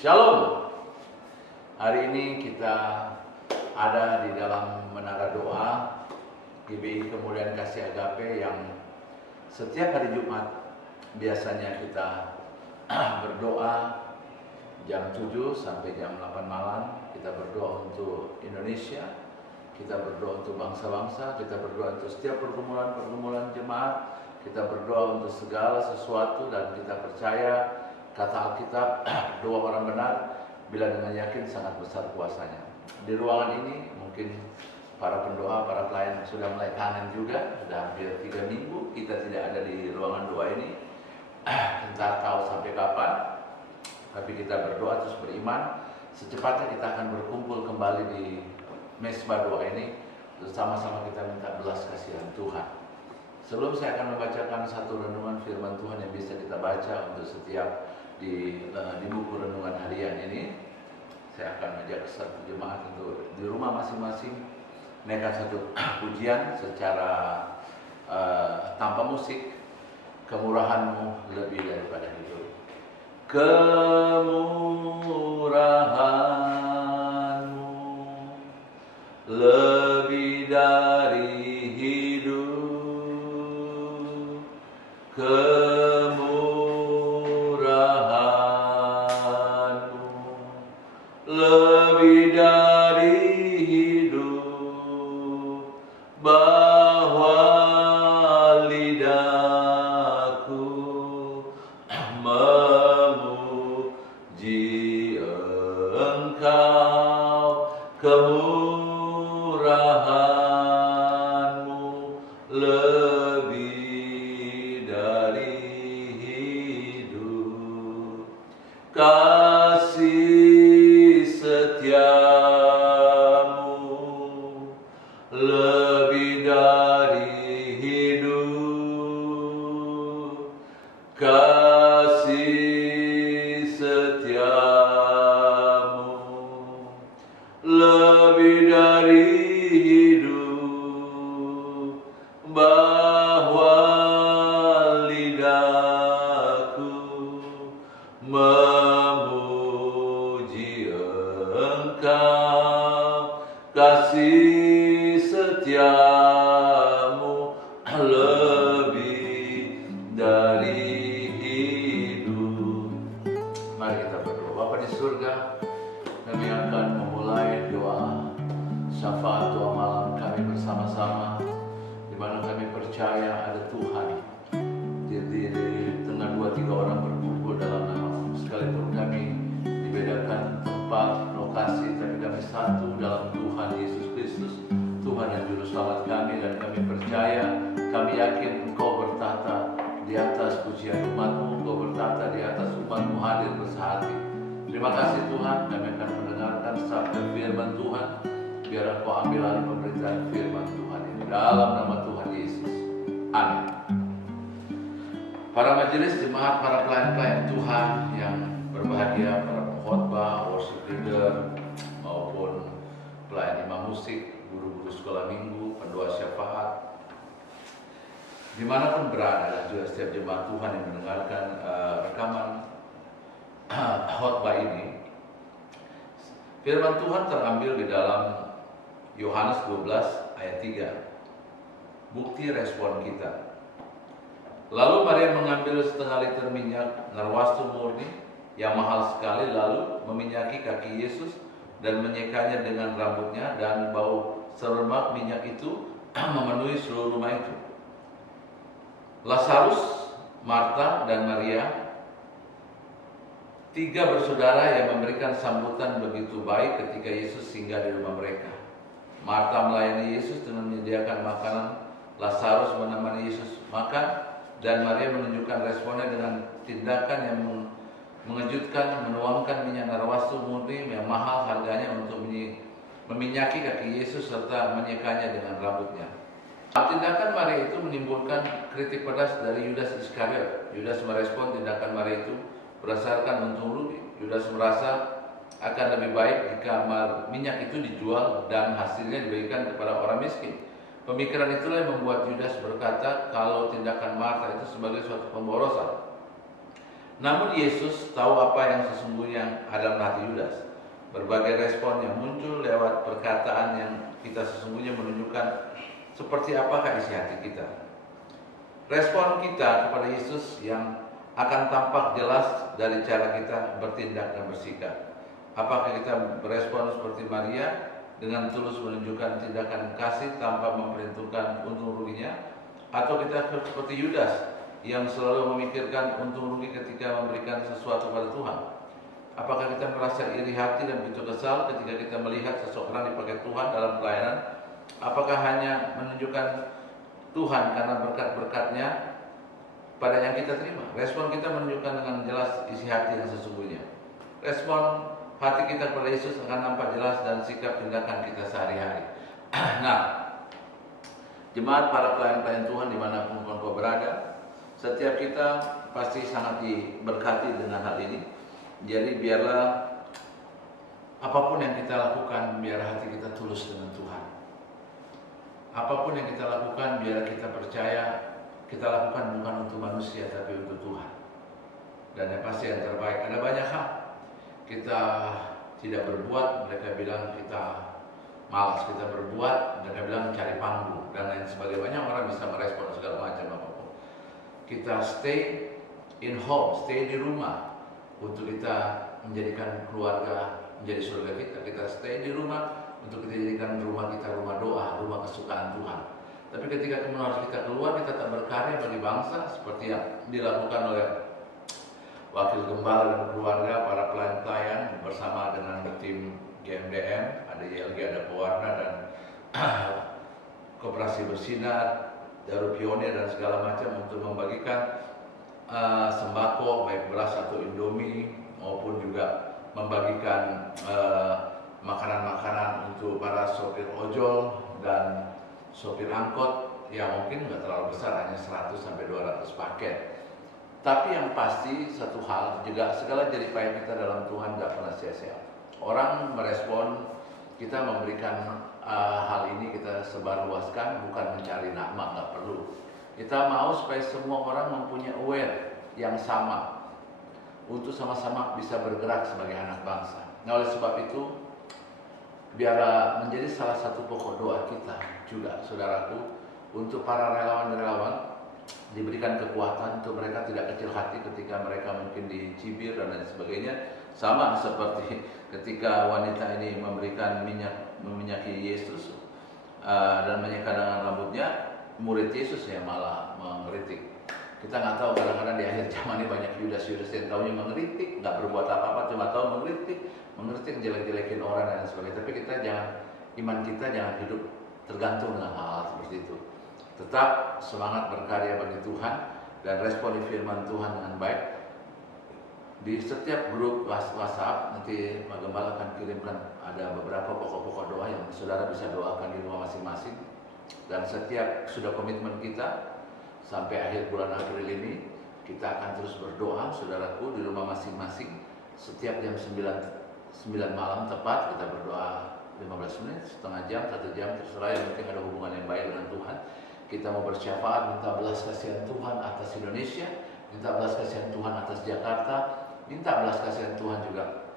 Shalom. Hari ini kita ada di dalam menara doa GBI Kemuliaan Kasih Agape yang setiap hari Jumat biasanya kita berdoa jam 7 sampai jam 8 malam. Kita berdoa untuk Indonesia, kita berdoa untuk bangsa-bangsa, kita berdoa untuk setiap pergumulan-pergumulan jemaat, kita berdoa untuk segala sesuatu, dan kita percaya kata Alkitab, doa orang benar bila dengan yakin sangat besar kuasanya. Di ruangan ini mungkin para pendoa, para pelayan sudah mulai kangen juga. Sudah hampir 3 minggu kita tidak ada di ruangan doa ini. Entah tahu sampai kapan, tapi kita berdoa terus beriman. Secepatnya kita akan berkumpul kembali di mesbah doa ini, bersama-sama kita minta belas kasihan Tuhan. Sebelum saya akan membacakan satu renungan firman Tuhan yang bisa kita baca untuk setiap di buku renungan harian ini, saya akan ajak satu jemaat untuk di rumah masing-masing naikkan satu pujian secara tanpa musik. Kemurahan-Mu lebih daripada hidup. Kemurahan-Mu lebih dari hidup. Kemurahan-Mu lebih dari hidup, bahwa lidahku memuji Engkau. Kemurahan-Mu lebih dari hidup, kasih setiamu lebih dari hidup, kasih setiamu lebih dari hidup, bahwa lidahku memuji Engkau. Kasih setiamu lebih dari hidup. Mari kita berdoa. Bapa di surga, kami akan memulai doa syafaat doa malam kami bersama-sama, di mana kami percaya ada Tuhan di tengah 2-3 orang berkumpul dalam nama-Mu. Sekalipun kami dibedakan tempat, lokasi, tapi kami satu dalam Tuhan Yesus Kristus, Tuhan yang juru selamat kami. Dan kami percaya, kami yakin Engkau bertata di atas pujian umat-Mu, Engkau bertata di atas umat-Mu hadir bersehati. Terima kasih Tuhan, kami akan mendengarkan sabda firman Tuhan. Biar Engkau ambil alih pemberitaan firman Tuhan ini, dalam nama Tuhan Yesus. Amin. Para majelis jemaat, para pelayan-pelayan Tuhan yang berbahagia, para pengkhotbah, worship leader, maupun pelayan imam musik, guru-guru sekolah minggu, pendoa syafaat, dimanapun berada, dan juga setiap jemaat Tuhan yang mendengarkan rekaman khotbah ini. Firman Tuhan terambil di dalam Yohanes 12 ayat 3. Bukti respon kita. Lalu Maria mengambil setengah liter minyak narwastu murni yang mahal sekali, lalu meminyaki kaki Yesus dan menyekanya dengan rambutnya, dan bau semerbak minyak itu memenuhi seluruh rumah itu. Lazarus, Marta, dan Maria, 3 bersaudara yang memberikan sambutan begitu baik ketika Yesus singgah di rumah mereka. Marta melayani Yesus dengan menyediakan makanan, Lazarus menemani Yesus makan, dan Maria menunjukkan responnya dengan tindakan yang mengejutkan, menuangkan minyak narwastu murni yang mahal harganya untuk meminyaki kaki Yesus serta menyekanya dengan rambutnya. Tindakan Maria itu menimbulkan kritik pedas dari Yudas Iskariot. Yudas merespon tindakan Maria itu berdasarkan untung rugi. Yudas merasa akan lebih baik jika minyak itu dijual dan hasilnya diberikan kepada orang miskin. Pemikiran itulah yang membuat Yudas berkata kalau tindakan Marta itu sebagai suatu pemborosan. Namun Yesus tahu apa yang sesungguhnya ada dalam hati Yudas. Berbagai respon yang muncul lewat perkataan yang kita sesungguhnya menunjukkan seperti apakah isi hati kita. Respon kita kepada Yesus yang akan tampak jelas dari cara kita bertindak dan bersikap. Apakah kita berespon seperti Maria dengan tulus menunjukkan tindakan kasih tanpa memperhitungkan untung ruginya, atau kita seperti Yudas yang selalu memikirkan untung rugi ketika memberikan sesuatu pada Tuhan? Apakah kita merasa iri hati dan begitu kesal ketika kita melihat seseorang dipakai Tuhan dalam pelayanan? Apakah hanya menunjukkan Tuhan karena berkat-berkatnya pada yang kita terima? Respon kita menunjukkan dengan jelas isi hati yang sesungguhnya. Respon hati kita kepada Yesus akan nampak jelas dan sikap tindakan kita sehari-hari. Nah, jemaat para pelayan-pelayan Tuhan dimanapun kau berada, setiap kita pasti sangat diberkati dengan hal ini. Jadi biarlah apapun yang kita lakukan, biar hati kita tulus dengan Tuhan. Apapun yang kita lakukan, biar kita percaya kita lakukan bukan untuk manusia tapi untuk Tuhan. Dan yang pasti yang terbaik, ada banyak hal kita tidak berbuat, mereka bilang kita malas. Kita berbuat, mereka bilang cari panggung dan lain sebagainya. Banyak orang bisa merespon segala macam apapun. Kita stay in home, stay di rumah untuk kita menjadikan keluarga menjadi surga kita. Kita stay di rumah untuk kita jadikan rumah kita rumah doa, rumah kesukaan Tuhan. Tapi ketika kemudian harus kita keluar, kita tak berkarya bagi bangsa seperti yang dilakukan oleh wakil gembala dan keluarga, para pelayan-pelayan bersama dengan tim GMDM, ada YLG, ada Pewarna dan Koperasi Bersinar, Daru Pionir dan segala macam untuk membagikan sembako baik beras atau Indomie maupun juga membagikan makanan-makanan untuk para sopir ojol dan sopir angkot yang mungkin nggak terlalu besar, hanya 100 sampai 200 paket. Tapi yang pasti satu hal juga, segala jerih payah kita dalam Tuhan tidak pernah sia-sia. Orang merespon kita memberikan hal ini, kita sebarluaskan, bukan mencari nama, nggak perlu. Kita mau supaya semua orang mempunyai aware yang sama untuk sama-sama bisa bergerak sebagai anak bangsa. Nah, oleh sebab itu, biarlah menjadi salah satu pokok doa kita juga, saudaraku, untuk para relawan-relawan diberikan kekuatan untuk mereka tidak kecil hati ketika mereka mungkin dicibir dan lain sebagainya. Sama seperti ketika wanita ini memberikan meminyaki Yesus dan menyekadangkan rambutnya, murid Yesus yang malah mengkritik. Kita nggak tahu, kadang-kadang di akhir zaman ini banyak Yudas-Yudas yang tahunya mengkritik, nggak berbuat apa-apa, cuma tahu mengkritik, jelek-jelekin orang dan sebagainya. Tapi kita jangan, iman kita jangan hidup tergantung dengan hal-hal seperti itu. Tetap semangat berkarya bagi Tuhan dan respon firman Tuhan dengan baik. Di setiap grup WhatsApp nanti Pak Gembala akan kirimkan ada beberapa pokok-pokok doa yang saudara bisa doakan di rumah masing-masing. Dan setiap sudah komitmen kita sampai akhir bulan April ini, kita akan terus berdoa, saudaraku, di rumah masing-masing. Setiap jam 9 malam tepat kita berdoa 15 menit, setengah jam, 1 jam, terserah, yang penting ada hubungan yang baik dengan Tuhan. Kita mau bersyafaat, minta belas kasihan Tuhan atas Indonesia, minta belas kasihan Tuhan atas Jakarta, minta belas kasihan Tuhan juga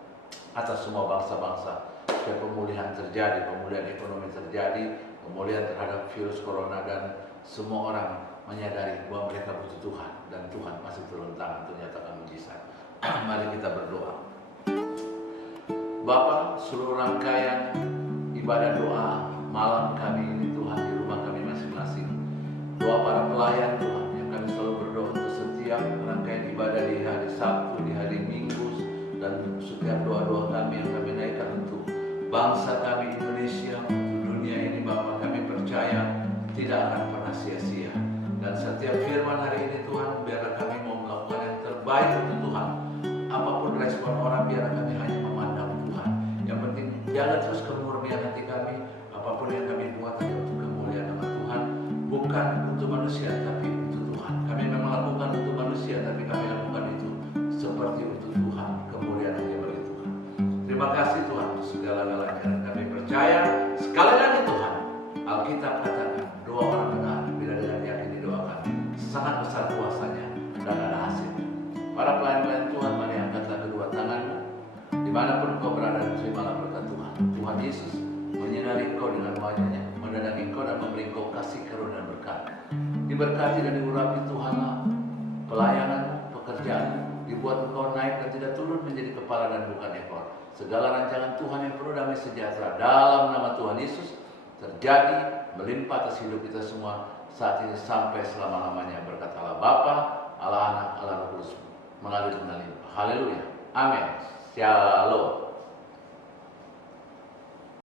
atas semua bangsa-bangsa, supaya pemulihan terjadi, pemulihan ekonomi terjadi, pemulihan terhadap virus corona, dan semua orang menyadari bahwa mereka butuh Tuhan dan Tuhan masih turun tangan untuk menyatakan mujizat. Mari kita berdoa. Bapa, seluruh rangkaian ibadah doa malam kami ini Tuhan, di rumah kami masing-masing, doa para pelayan Tuhan yang kami selalu berdoa untuk setiap rangkaian ibadah di hari Sabtu, di hari Minggu, dan setiap doa-doa kami yang kami naikkan untuk bangsa kami Indonesia, untuk dunia ini, Bapa, kami percaya tidak akan pernah sia-sia. Dan setiap firman hari ini Tuhan, biarlah kami mau melakukan yang terbaik untuk Tuhan. Apapun respon orang, biarlah kami hanya memandang Tuhan. Yang penting jaga terus kemurnian hati kami. Apapun yang kami buat hanya untuk kemuliaan nama Tuhan, bukan untuk manusia tapi untuk Tuhan. Kami memang lakukan untuk manusia, tapi kami lakukan itu seperti untuk Tuhan, kemuliaan hanya bagi Tuhan. Terima kasih Tuhan untuk segala-galanya, dan kami percaya sekali lagi Tuhan, Alkitab katakan doa orang benar bila dengan yakin didoakan sangat besar kuasanya dan ada hasilnya. Para pelayan-pelayan Tuhan, mari angkatlah kedua tanganmu. Dimanapun kau berada, terimalah berkat Tuhan. Tuhan Yesus menyinari engkau dengan wajahnya, mendatangi engkau dan memberi engkau kasih karunia dan berkat. Diberkati dan diurapi Tuhanlah pelayananmu, pekerjaanmu, dibuat engkau naik dan tidak turun menjadi kepala dan bukan ekor. Segala rancangan Tuhan yang penuh damai sejahtera dalam nama Tuhan Yesus terjadi melimpah atas hidup kita semua saat ini sampai selama-lamanya. Berkat Allah Bapa, Allah Anak, Allah Roh Kudus mengalir dengan limpah. Haleluya. Amin. Shalom.